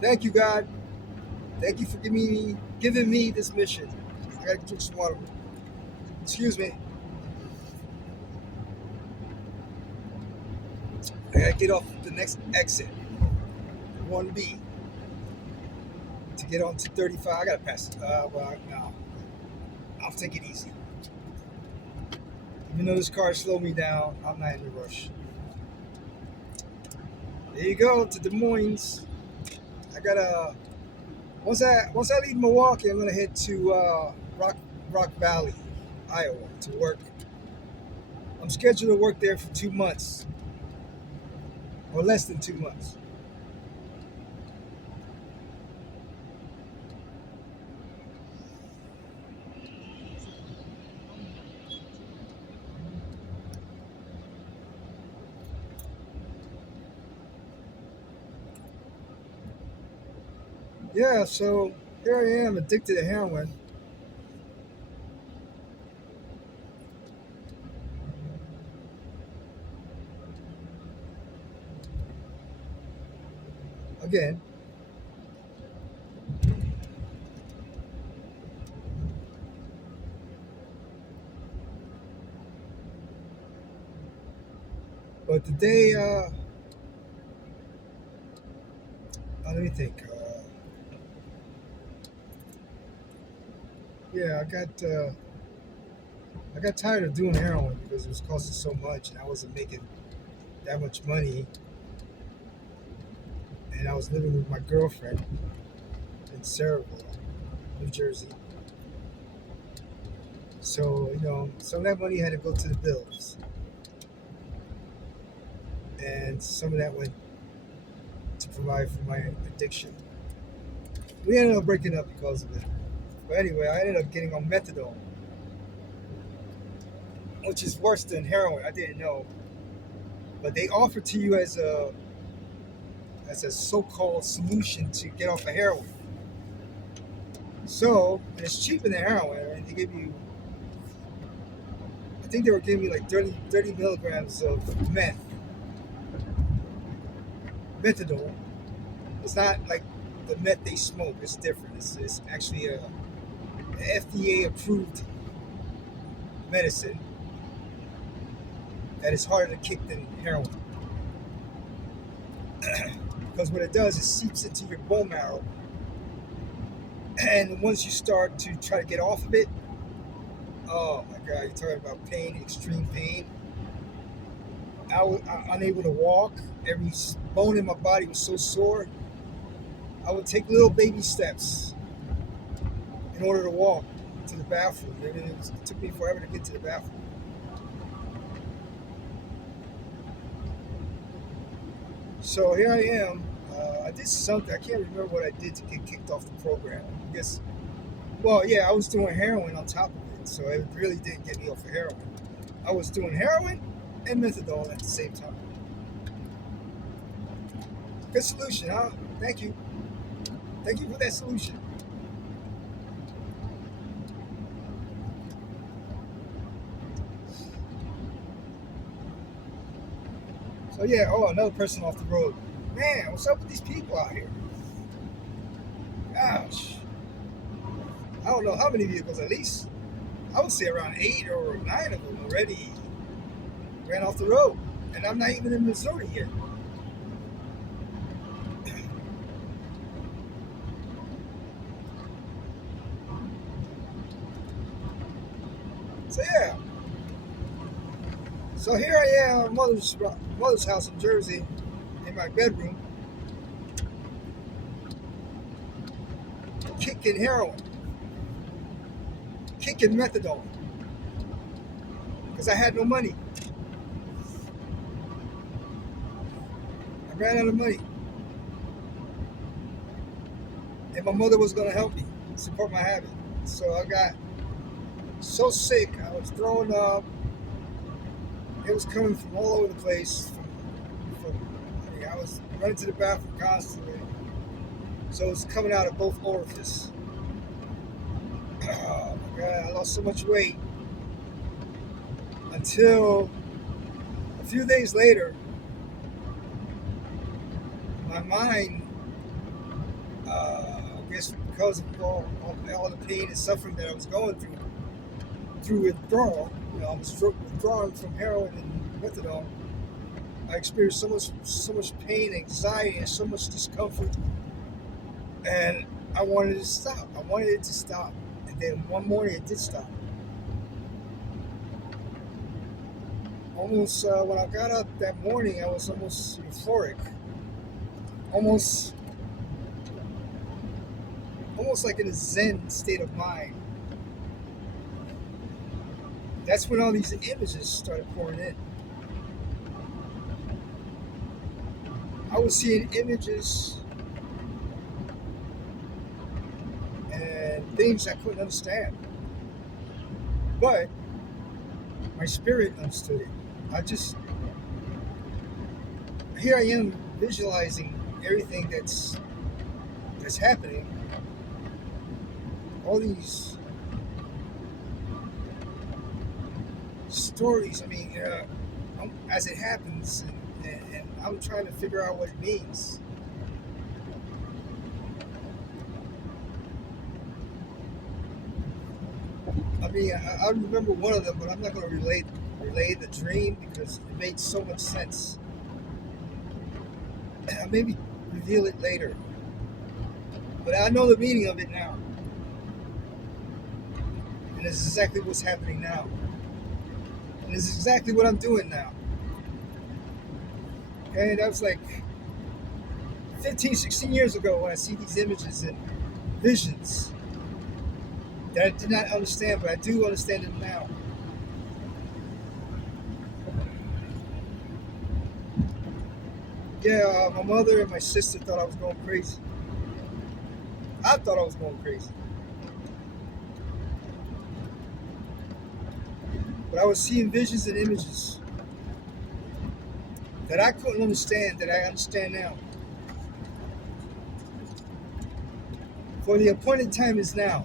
Thank you, God. Thank you for giving me this mission. I gotta drink some water. Excuse me. I gotta get off the next exit, 1B, to get on to 35. I gotta pass it. Well, no. I'll take it easy. Even though this car slowed me down, I'm not in a rush. There you go, to Des Moines. I gotta once I leave Milwaukee, I'm gonna head to Rock Valley, Iowa, to work. I'm scheduled to work there for 2 months, or less than 2 months. Yeah, so here I am, addicted to heroin. Again. But the day, let me think. Yeah, I got tired of doing heroin because it was costing so much, and I wasn't making that much money, and I was living with my girlfriend in Saraville, New Jersey. So some of that money had to go to the bills, and some of that went to provide for my addiction. We ended up breaking up because of it. But anyway, I ended up getting on methadone, which is worse than heroin. I didn't know, but they offer to you as a so-called solution to get off of heroin. So and it's cheaper than heroin. And they give you, I think they were giving me like 30 milligrams of methadone. It's not like the meth they smoke. It's different. It's actually a FDA approved medicine that is harder to kick than heroin. Because what it does is seeps into your bone marrow, and once you start to try to get off of it, oh my God, you're talking about pain, extreme pain. I was unable to walk. Every bone in my body was so sore. I would take little baby steps in order to walk to the bathroom. It took me forever to get to the bathroom. So here I am. I did something. I can't remember what I did to get kicked off the program. I guess, well, yeah, I was doing heroin on top of it. So it really didn't get me off of heroin. I was doing heroin and methadone at the same time. Good solution, huh? Thank you. Thank you for that solution. So yeah, oh, another person off the road. Man, what's up with these people out here? Gosh, I don't know how many vehicles. At least I would say around 8 or 9 of them already ran off the road, and I'm not even in Missouri yet. So yeah, so here I am, mother's house in Jersey, in my bedroom, kicking heroin, kicking methadone, because I had no money. I ran out of money, and my mother was going to help me support my habit. So I got so sick, I was throwing up. It was coming from all over the place. I mean, I was running to the bathroom constantly, so it was coming out of both orifices. Oh my God, I lost so much weight until a few days later, my mind I guess because of all the pain and suffering that I was going through withdrawal, I was withdrawing from heroin and methadone. I experienced so much pain, anxiety, and so much discomfort, and I wanted it to stop. I wanted it to stop, and then one morning it did stop. Almost when I got up that morning, I was almost euphoric, almost almost like in a Zen state of mind. That's when all these images started pouring in. I was seeing images and things I couldn't understand, but my spirit understood it. I just Here I am visualizing everything that's happening. All these stories. I mean, as it happens, and I'm trying to figure out what it means. I mean, I remember one of them, but I'm not going to relay the dream because it made so much sense. I'll maybe reveal it later, but I know the meaning of it now, and it's exactly what's happening now, and it's exactly what I'm doing now. Okay, that was like 15, 16 years ago when I see these images and visions that I did not understand, but I do understand it now. Yeah, my mother and my sister thought I was going crazy. I thought I was going crazy. But I was seeing visions and images that I couldn't understand, that I understand now. For the appointed time is now.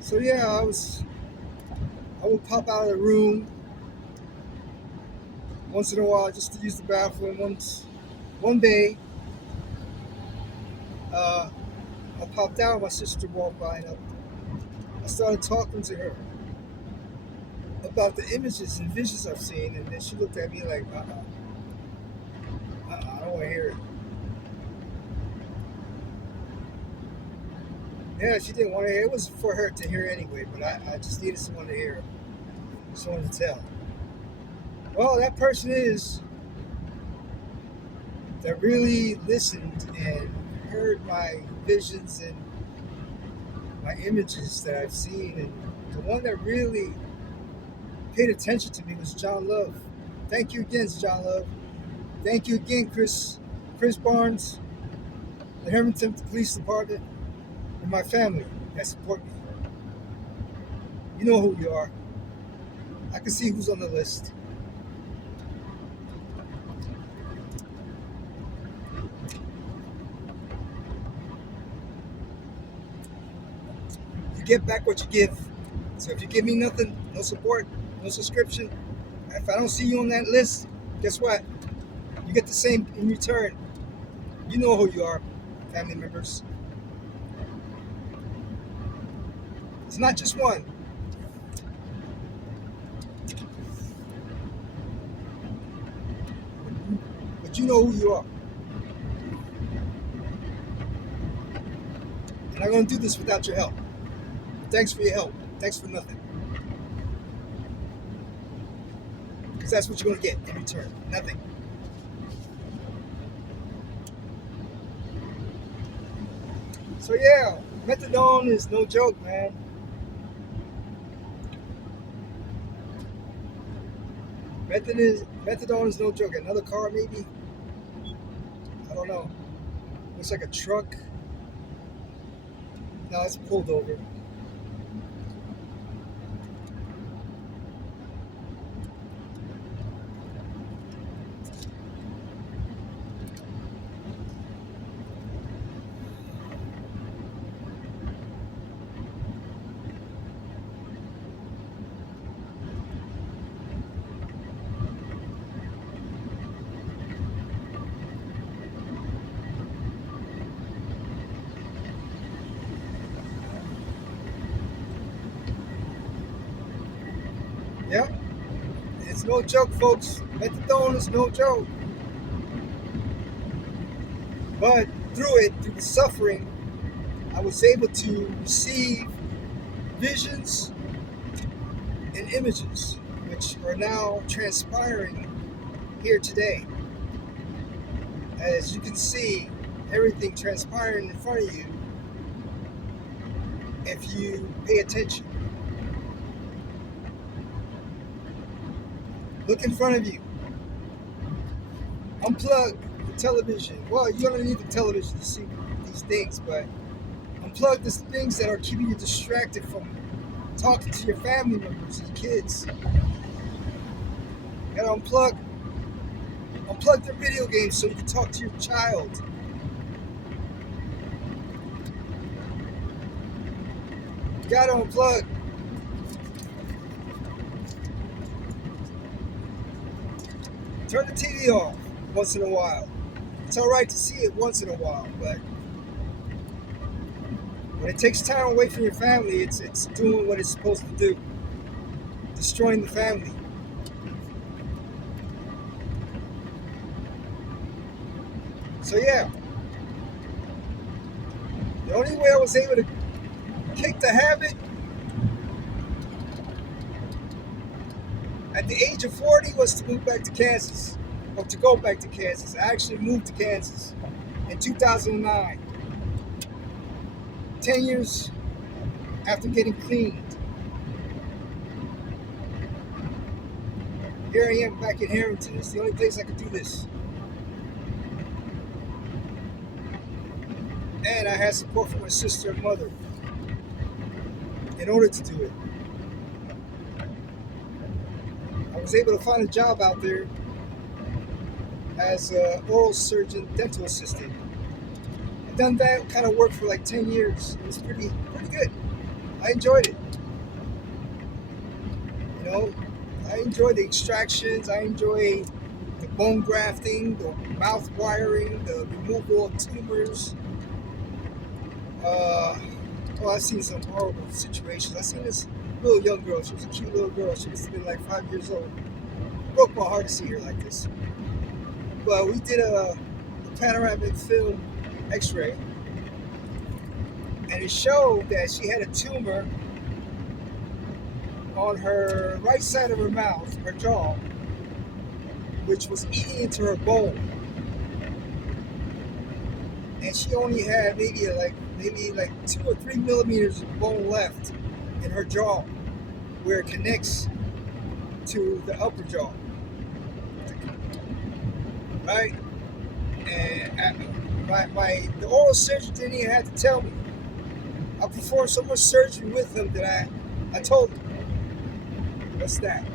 So yeah, I would pop out of the room once in a while just to use the bathroom. One day, uh, I popped out. My sister walked by, and I started talking to her about the images and visions I've seen, and then she looked at me like, I don't want to hear it. Yeah, she didn't want to hear it. It was for her to hear anyway, but I just needed someone to hear, someone to tell. Well, that person is that really listened and heard my visions and my images that I've seen, and the one that really paid attention to me was John Love. Thank you again, John Love. Thank you again, Chris Barnes, the Hermanton Police Department, and my family that support me. You know who you are. I can see who's on the list. You get back what you give. So if you give me nothing, no support, no subscription, if I don't see you on that list, guess what? You get the same in return. You know who you are, family members. It's not just one. But you know who you are. And I'm going to do this without your help. Thanks for your help. Thanks for nothing. Because that's what you're going to get in return. Nothing. So yeah, methadone is no joke, man. Methadone is no joke. Another car, maybe. I don't know. Looks like a truck. No, it's pulled over. no joke, folks. Methadone is no joke. But through the suffering, I was able to receive visions and images, which are now transpiring here today. As you can see, everything transpiring in front of you if you pay attention. Look in front of you. Unplug the television. Well, you don't need the television to see these things, but unplug the things that are keeping you distracted from talking to your family members and your kids. You gotta unplug their video games so you can talk to your child. You gotta unplug. Turn the TV off once in a while. It's all right to see it once in a while, but when it takes time away from your family, it's doing what it's supposed to do, destroying the family. So yeah, the only way I was able to kick the habit at the age of 40 was to move back to Kansas, or to go back to Kansas. I actually moved to Kansas in 2009, 10 years after getting cleaned. Here I am back in Harrington. It's the only place I could do this. And I had support from my sister and mother in order to do it. I was able to find a job out there as an oral surgeon, dental assistant. I've done that kind of work for like 10 years. It was pretty good. I enjoyed it. You know, I enjoy the extractions. I enjoy the bone grafting, the mouth wiring, the removal of tumors. I've seen some horrible situations. I seen this little young girl. She was a cute little girl. She must have been like 5 years old. It broke my heart to see her like this. But we did a panoramic film x-ray, and it showed that she had a tumor on her right side of her mouth, her jaw, which was eating into her bone. And she only had maybe like 2 or 3 millimeters of bone left in her jaw, where it connects to the upper jaw. Right? And the oral surgeon didn't even have to tell me. I performed so much surgery with him that I told him, "What's that?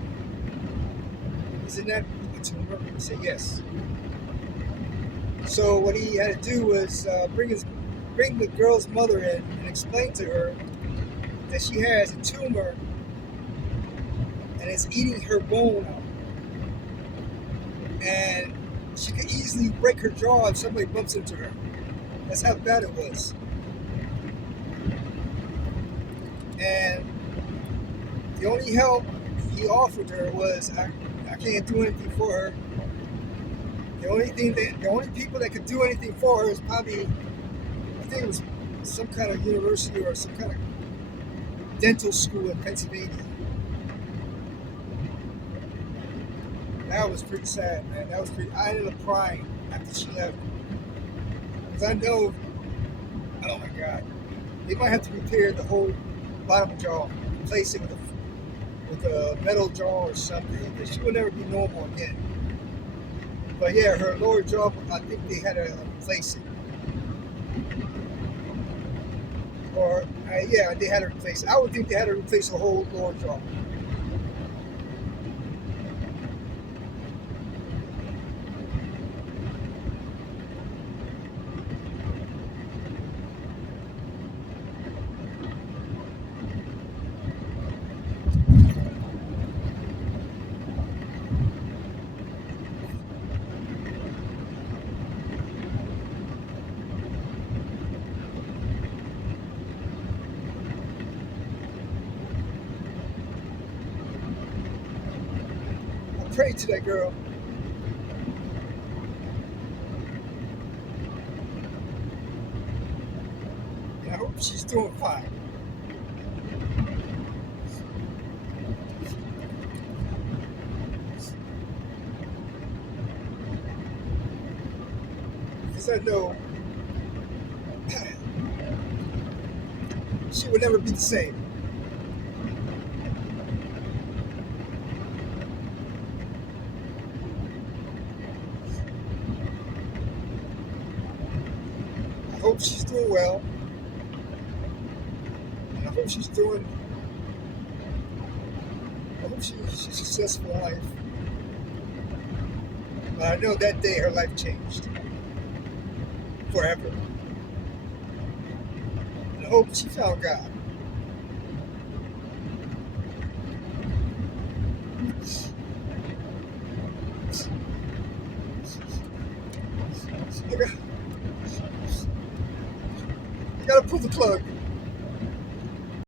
Isn't that a tumor?" He said, "Yes." So what he had to do was bring the girl's mother in and explain to her that she has a tumor and it's eating her bone out. And she could easily break her jaw if somebody bumps into her. That's how bad it was. And the only help he offered her was, I can't do anything for her. The only people that could do anything for her is probably, I think it was some kind of university or some kind of dental school in Pennsylvania. That was pretty sad, man. I ended up crying after she left. Because I know, oh my God, they might have to repair the whole bottom jaw, replace it with a metal jaw or something, because she will never be normal again. But yeah, her lower jaw, I think they had to replace it. Or, yeah, they had to replace it. I would think they had to replace the whole lower jaw. pray to that girl. And I hope she's doing fine. Because I know she would never be the same. I hope she's doing well. And I hope she's she's successful in life. But I know that day her life changed. Forever. And I hope she found God. I gotta pull the plug.